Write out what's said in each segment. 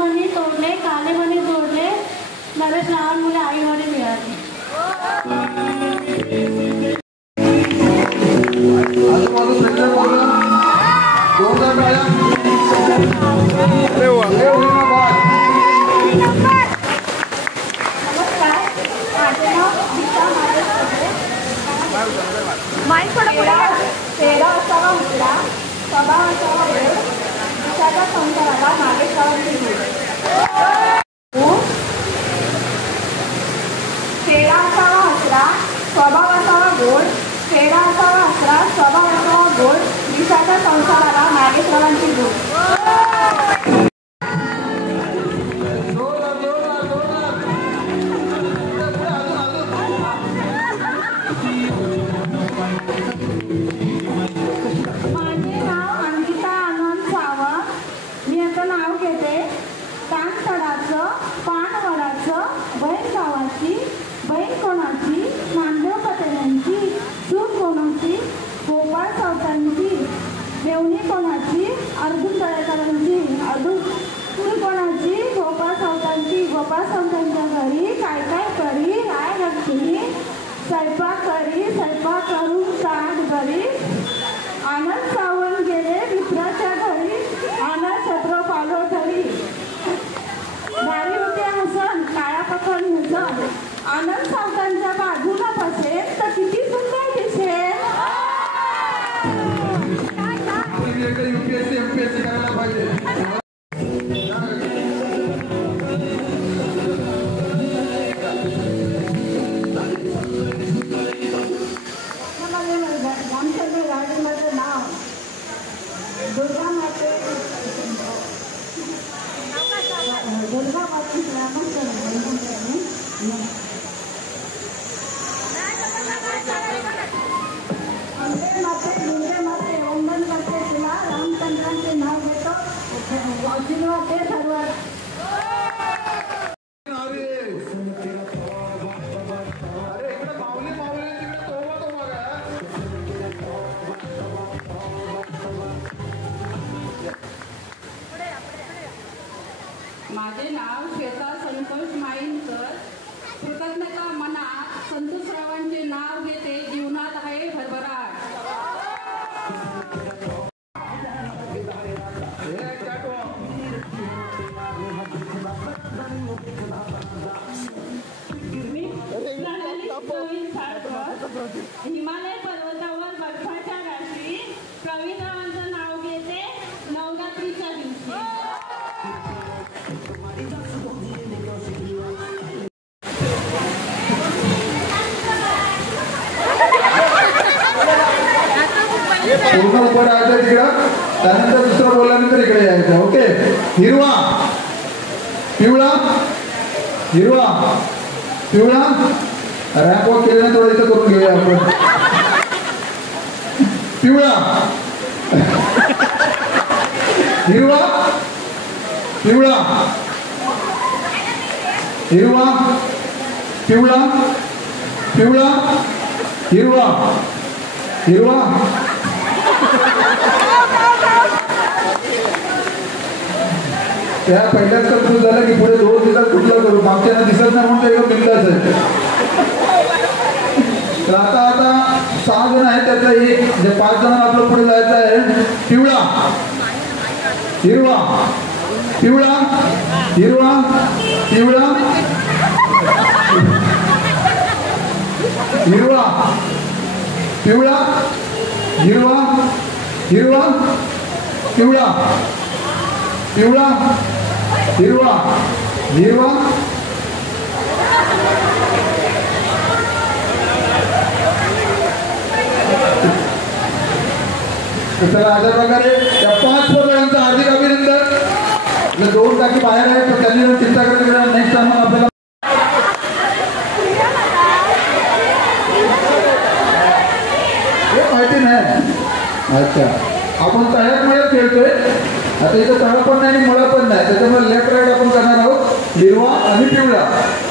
मणी तोडले, काले मणी जोडले, नवे श्रावण मुले आई वडील मिळाली. तेरा असावा उठला, स्वभाव असावा वेळ, दिशाच्या संसाराला मागे श्रावणची गुण. तेरा असावा हसरा, स्वभाव असावा गोड, तेरा असावा हसरा, स्वभाव असावा गोड, दिशाच्या संसाराला मागे श्रावणची गुण. देवणी कोणाची, अर्जुन तळेकरांची, अर्जुन कोणाची, गोपाळ सावतांची. गोपाळ सावतांच्या घरी काय काय करी, राय लक्ष्मी स्वयंपाक करी, स्वयंपाक करून ताट घरी. आनंद सावंत गेले मित्राच्या घरी, आनंद शत्रू पालो ठरी. दारी होते हसन, काळा पकड हसन, आनंद सावतांच्या बाजूला बसेल तर किती सुंदर दिसेल. यूपीएससी एमपीएससी करायला पाहिजे. रामचंद्र गाडीमध्ये नाव दुर्गा माते, दुर्गा माते वंदन करते तुला. रामचंद्रांचे नाव घेतो, आशीर्वाद दे सर्वात. माझे नाव श्वेता संतोष माईनकर. कृतज्ञता मनात संतोषरावांचे नाव घेते, जीवनात आहे भरभराट. हिमालय पर्वतावर बर्फाच्या राशी, प्रवीणरावांचं नाव घेते नवरात्रीच्या दिवशी. पूर्ण उभं राहायचं तिकडं, त्यानंतर दुसरं बोलल्यानंतर इकडे यायचं. ओके. हिरवा, पिवळा, हिरवा, पिवळा. रॅम्प वॉक केल्याने थोडं इथं करून घेऊया आपण. पिवळा, हिरवा, पिवळा, हिरवा, पिवळा, पिवळा, हिरवा, हिरवा. त्या पहिल्याच तर झालं की पुढे 2 दिवसात कुठलं करू, मागच्या दिसत नाही म्हणून एक बिंदास आहे. तर आता 6 जण आहेत, त्यातलं एक जे 5 जणांना आपलं पुढे जायचं आहे. पिवळा, हिरवा, पिवळा, हिरवा, पिवळा, हिरवा, पिवळा, हिरवा, हिरवा, पिवळा, पिवळा, हिरवा, हिरवा. तर अशा प्रकारे या 5 स्पर्धकांचं हार्दिक अभिनंदन. 2 टाकी बाहेर आहेत, तर त्यांनी चिंता करण्याकडे नेक्स्ट टाइम आपल्याला माहिती नाही. अच्छा, आपण तळ्यात मळ्यात खेळतोय. आता इथं तळ पण नाही आणि मुळा पण नाही, त्याच्यामुळे लेफ्ट राईट आपण करणार आहोत. हिरवा आणि पिवळा.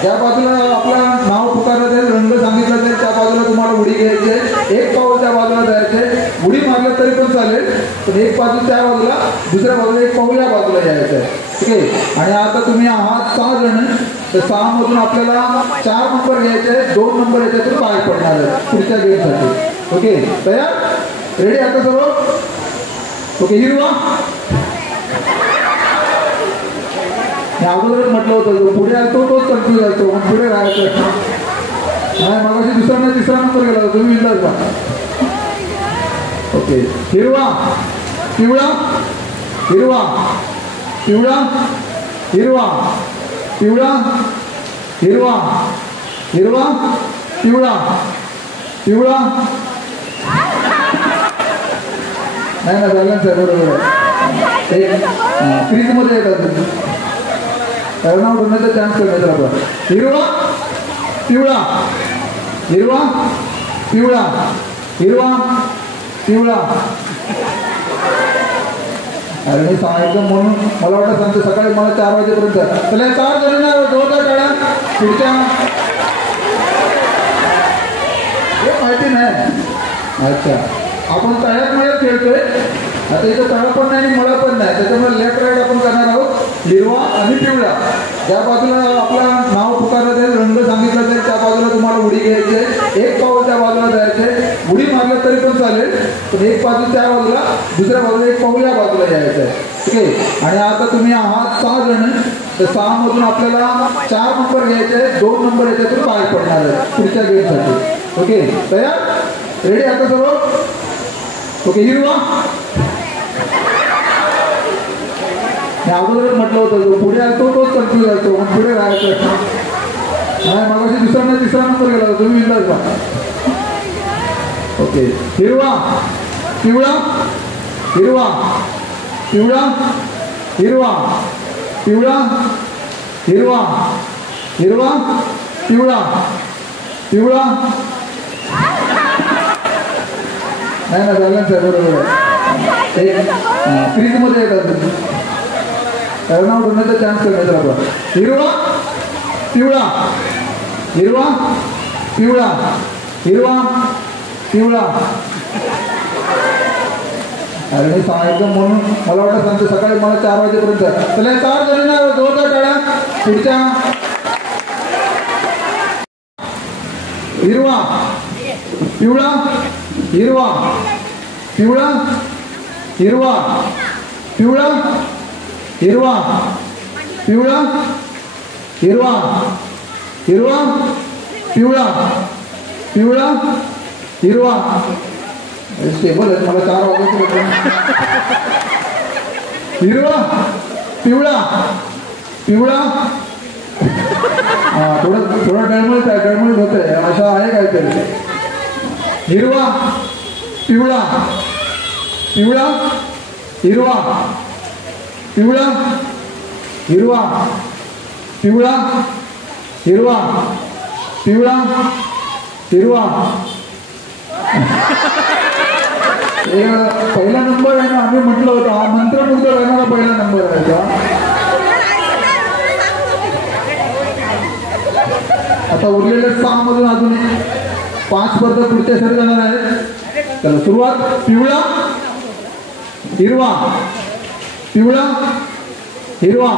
ज्या बाजूला आपला नाव पुकारलं जाईल, रंग सांगितलं जाईल, त्या बाजूला तुम्हाला उडी घ्यायची आहे. 1 पाऊल त्या बाजूला जायचंय. उडी मारलं तरी पण चालेल, पण 1 बाजू त्या बाजूला, दुसऱ्या बाजूला 1 पाऊल या बाजूला यायचं आहे. ठीक आहे. आणि आता तुम्ही आहात 6 जण, तर 6 मधून आपल्याला 4 नंबर घ्यायचे आहेत, 2 नंबर याच्यातून बाहेर पडणार आहेत पुढच्या गेमसाठी. ओके, तयार? रेडी आता सर्व? ओके, हिरवा. मी अगोदरच म्हटलं होतं जो पुढे असतो तोच कन्फ्यूज असतो, मग पुढे राहायचं नाही. मग दुसरा तिसरा नंबर गेला तुम्ही विचार का? ओके, हिरवा, पिवळा, हिरवा, पिवळा, हिरवा, पिवळा, हिरवा, हिरवा, पिवळा, पिवळा. नाही ना, झालं सर, बरोबर आहे. क्रीजमध्ये येतात रनआउट होण्याचा चान्स कमी आपण. हिरवा, पिवळा, हिरवा, पिवळा, हिरवा, पिवळा. अरे मी सांगितलं म्हणून मला वाटतं सांगते सकाळी मला 4 वाजेपर्यंत. चला 4 जण जोरदार टाळ्या. पुढच्या हे माहिती नाही. अच्छा, आपण तळ्यात मळ्यात खेळतोय. आता इथं तळ पण नाही आणि मळा पण नाही, त्याच्यामुळे लेफ्ट राईट आपण करणार आहोत. हिरवा आणि पिवळा. ज्या बाजूला आपला नाव पुकारलं जाईल, रंग सांगितलं जाईल, त्या बाजूला तुम्हाला उडी घ्यायची आहे. एक पाऊल त्या बाजूला जायचंय. उडी मारलं तरी पण चालेल, पण एक बाजू त्या बाजूला, दुसऱ्या बाजूला एक पाऊल या बाजूला यायचं आहे. ठीक आहे. आणि आता तुम्ही आहात 6 जण, तर 6 मधून आपल्याला 4 नंबर घ्यायचे आहेत, 2 नंबर याच्यातून बाहेर पडणार आहेत पुढच्या गेमसाठी. ओके, तयार? रेडी आता सर्व? ओके, हिरवा. मी अगोदरच म्हटलं होतं जो पुढे असतो तोच कन्फ्यूज असतो, मग पुढे राहायचं नाही. मग दुसरा तिसरा नंबर गेला तुम्ही विचार का? ओके, हिरवा, पिवळा, हिरवा, पिवळा, हिरवा, पिवळा, हिरवा, हिरवा, पिवळा, पिवळा. नाही ना, झालं सर, बरोबर आहे. क्रीजमध्ये येतात रनआउट होण्याचा चान्स कमी आपण. हिरवा, पिवळा, हिरवा, पिवळा, हिरवा, पिवळा. अरे मी सांगितलं म्हणून मला वाटतं सांगते सकाळी मला 4 वाजेपर्यंत. चला 4 जणांना जोरदार टाळ्या. पुढच्या हिरवा, पिवळा, हिरवा, पिवळा, हिरवा, पिवळा, हिरवा, पिवळा, हिरवा, हिरवा, पिवळा, पिवळा, हिरवा. स्टेबल आहे, मला 4 वाजता. हिरवा, पिवळा, पिवळा. हा, थोडं डळमळत आहे, डळमळत होत आहे, अशा आहे काहीतरी. हिरवा, पिवळा, पिवळा, हिरवा, पिवळा, हिरवा, पिवळा, हिरवा, पिवळा, हिरवा. पहिला नंबर आहे ना, आम्ही म्हटलं होतं हा मंत्रमुग्ध राहणारा पहिला नंबर आहे का? आता उरलेले 6 मधून अजून 5 स्पर्धक पुढच्या सरी जाणार आहेत. चला सुरुवात. पिवळा, हिरवा, पिवळा, हिरवा,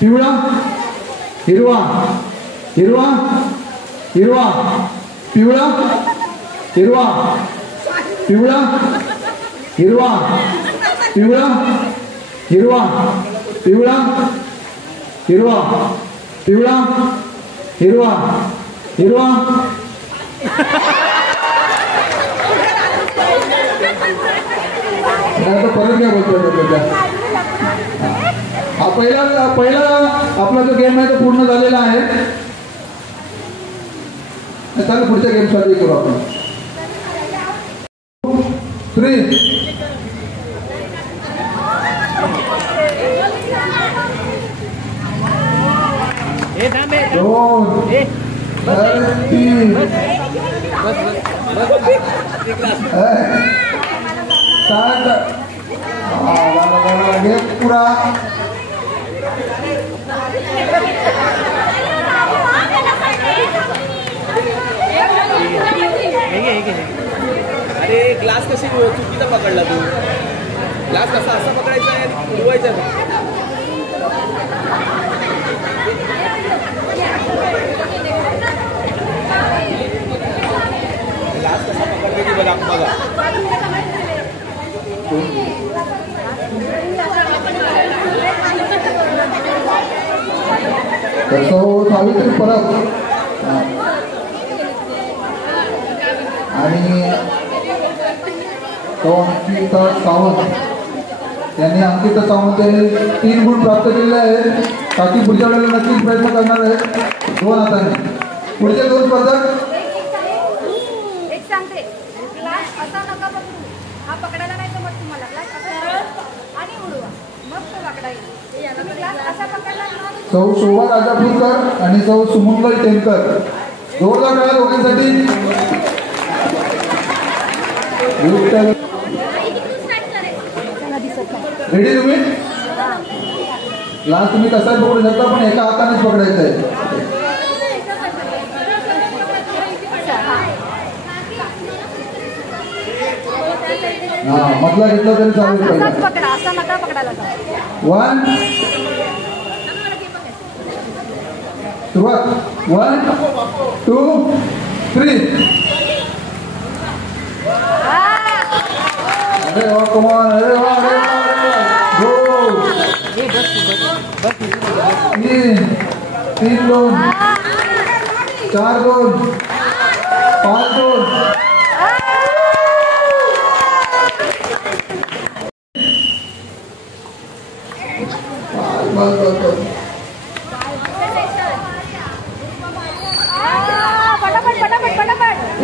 पिवळा, हिरवा, हिरवा, हिरवा, पिवळा, हिरवा, पिवळा, हिरवा, पिवळा, हिरवा, पिवळा, हिरवा, पिवळा, हिरवा, हिरवा. परत काय बोलतोय? हा पहिला आपला जो गेम आहे तो पूर्ण झालेला आहे. चला पुढच्या गेमसाठी करू आपण. 3 2 3 पूरा अरे ग्लास कशी चुकीचा पकडला तू. ग्लास कसा असा पकडायचा आहे, उडवायचा. सौ सावित्री परब आणि तो अंकिता सावंत यांनी अंकिता सावंत यांनी 3 गुण प्राप्त केलेले आहेत. बाकी पुढच्या वेळेला नक्कीच प्रयत्न करणार आहेत 2 हातांनी. पुढचे 2 स्पर्धक एक सांगते, ग्लास असा नका पकडू, हा पकडायला नाही जमत तुम्हाला. ग्लास असा आणि उडवा, मग तो पकडायचा. ग्लास असा पकडला ना. सौ शोभा राजापूरकर आणि सौ सुमंगल टेमकर, जोरदार टाळ्या दोघांसाठी. रेडी तुम्ही? ग्लास तुम्ही कसा पकडू शकता, पण एका हातानेच पकडायचं आहे. हा, मधला घेतला तरी चालेल. पकडा, असा नका पकडायला. 1 सुरुवात. 1 2 3. अरे वा, कमान. अरे वा, अरे वा, अरे वा. 3 2 4 2 5 2.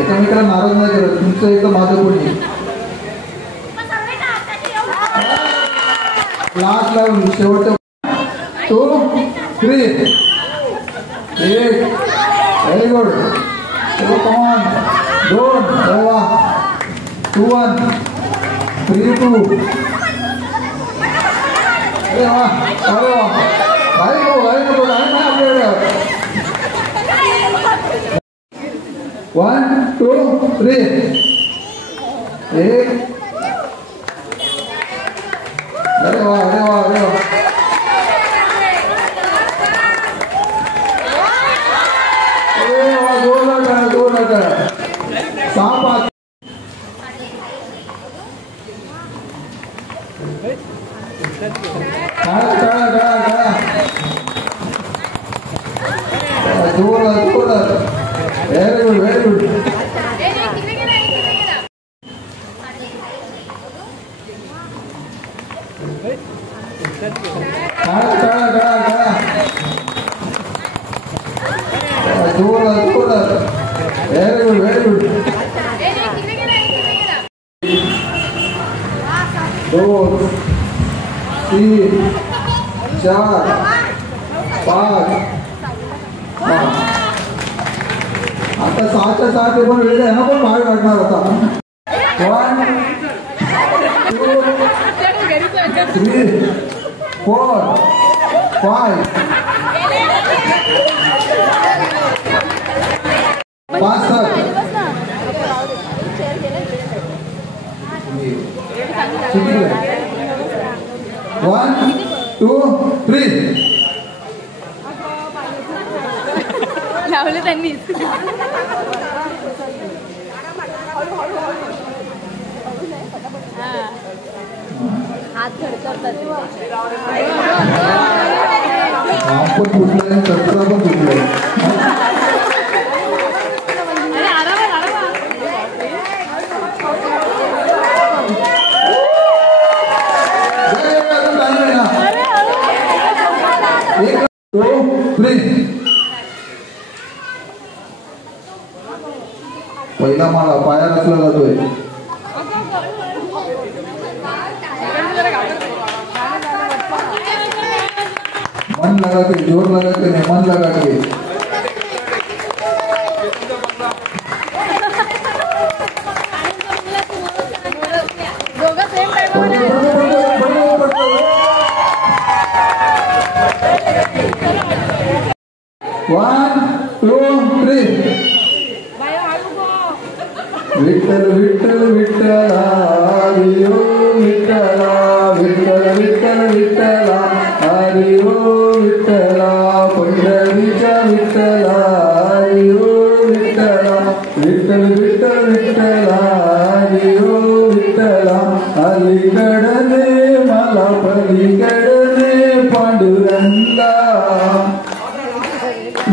एकमेकाला नाराज नाही करत. तुमचं एक माझं कोणी लास्ट लावून शेवटचं 2 3. 1. Very good. कमान. 2. अरे वा. 2 1 3 2. अरे वा, अरे वा. काही नको नाही आपल्याकडे. 1 2 3. 1. अरे वा, अरे वा, अरे वा. अरे वा, 2 टाळ्या. 6 5. जोरदार. Very good, very good. जोरदार. Very good, very good. 2 3 4 5. आता 6च्या 6 ते पण वेळ आहे ना, पण बाहेर काढणार होता. 1 2 3 4 5. 5 7. 1 2 3. लावले त्यांनी. हात खडखडतात. आपण कुठलं कचरा पण कुठलं. पहिला मला पाया रचला जातोय. मन लगा के, जोर लगा के नहीं, मन लगा के. One, 2, 3. विठ्ठल विठ्ठल विठ्ठला हरी ओ विठ्ठला, विठ्ठल विठ्ठल विठ्ठला हरी ओ विठ्ठला, पंढरीच्या विठ्ठला हरी ओ विठ्ठला, विठ्ठल विठ्ठल विठ्ठला हरी ओ विठ्ठला, अलीकडने मला पलीकडने पांडुरंगा.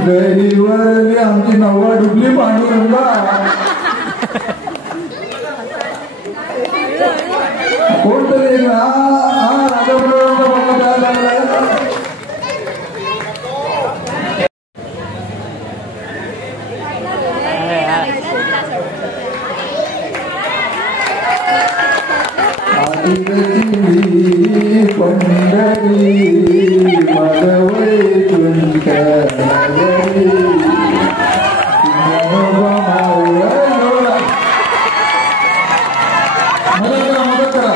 पंढरीवरली आमची नवा डुबली पांडुरंगा कोणतरी राजा पंढरी मगवै तुमच्या मदत करा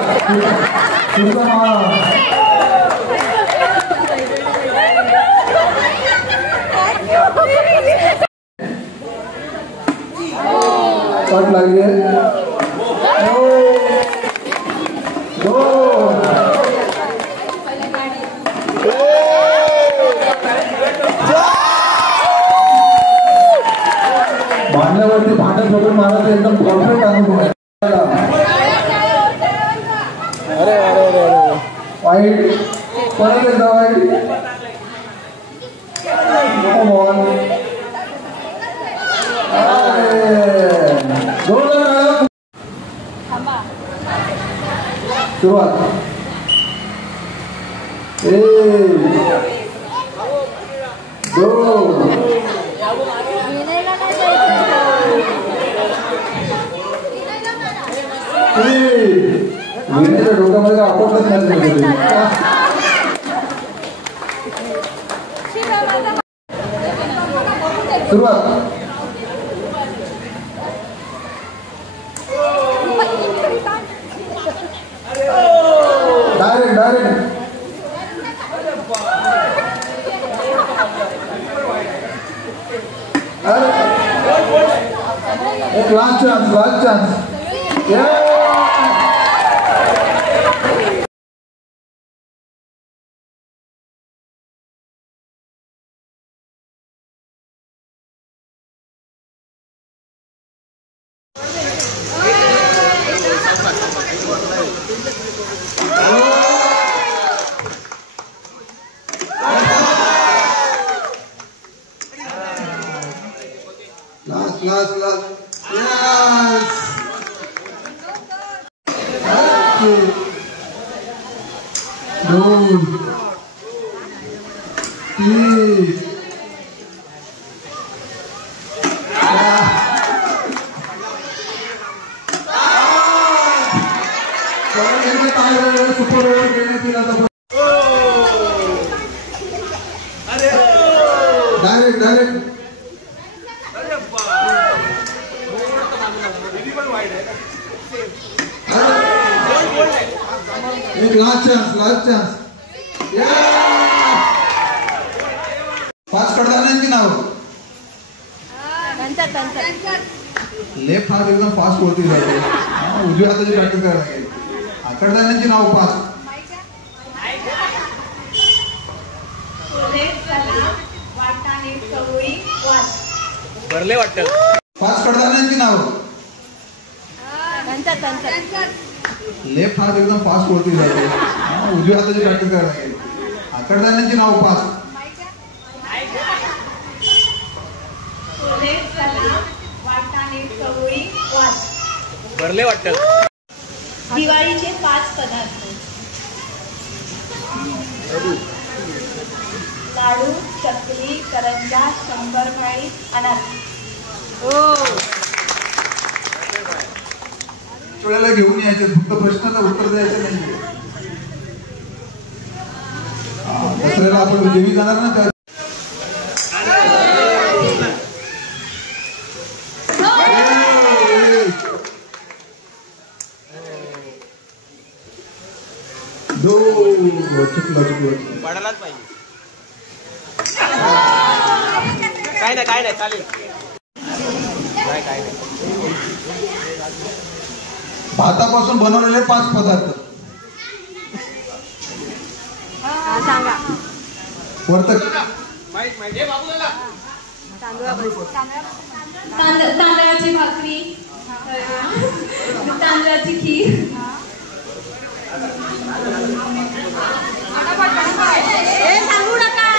कट लागली भांड्यावरती भांडत बघून मला एकदम परफेक्ट अनुभव आहे. अरे अरे अरे अरे वाईट परत एकदा वाईट सुरुवात विनेच्या डोक्यामध्ये आपणच नाही सुरुवात डायरेक्ट डायरेक्ट एक last chance Last. Yes. Doon. Super over खेळण्यात येईल आता. डायरेक्ट एक लास्ट चान्स पाच कडधान्यांची नाव लेफ्ट हात एकदम फास्ट वरती जाते उजव्या हाताची प्रॅक्टिस करायला लागेल. कडधान्यांची नाव पाच भरले वाटतं. पाच कडधान्यांची नाव लेफ्ट हात एकदम फास्ट वरती जाते उजव्या हाताची प्रॅक्टिस करायला लागेल. कडधान्यांची नाव पाच भरले वाटतं. दिवाळीचे 5 पदार्थ लाडू, चकली, करंजा, शंकरपाळी, अनारसे. वेळेला घेऊन यायचे फक्त प्रश्नाचं उत्तर द्यायचं नाही. दुसऱ्याला आपण जेवी जाणार ना त्या पडायलाच पाहिजे. काय नाही चालेल. काय नाही. भातापासून बनवलेले 5 पदार्थ सांगा. तांदळाची भाकरी, तांदळाची खीर, सांगू नका.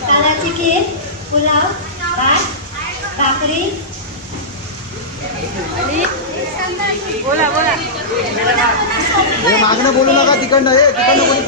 तांदळाची खीर, पुलाव, भात, भाकरी. मागणं बोलू नका तिकडनं, तिकडनं कोणी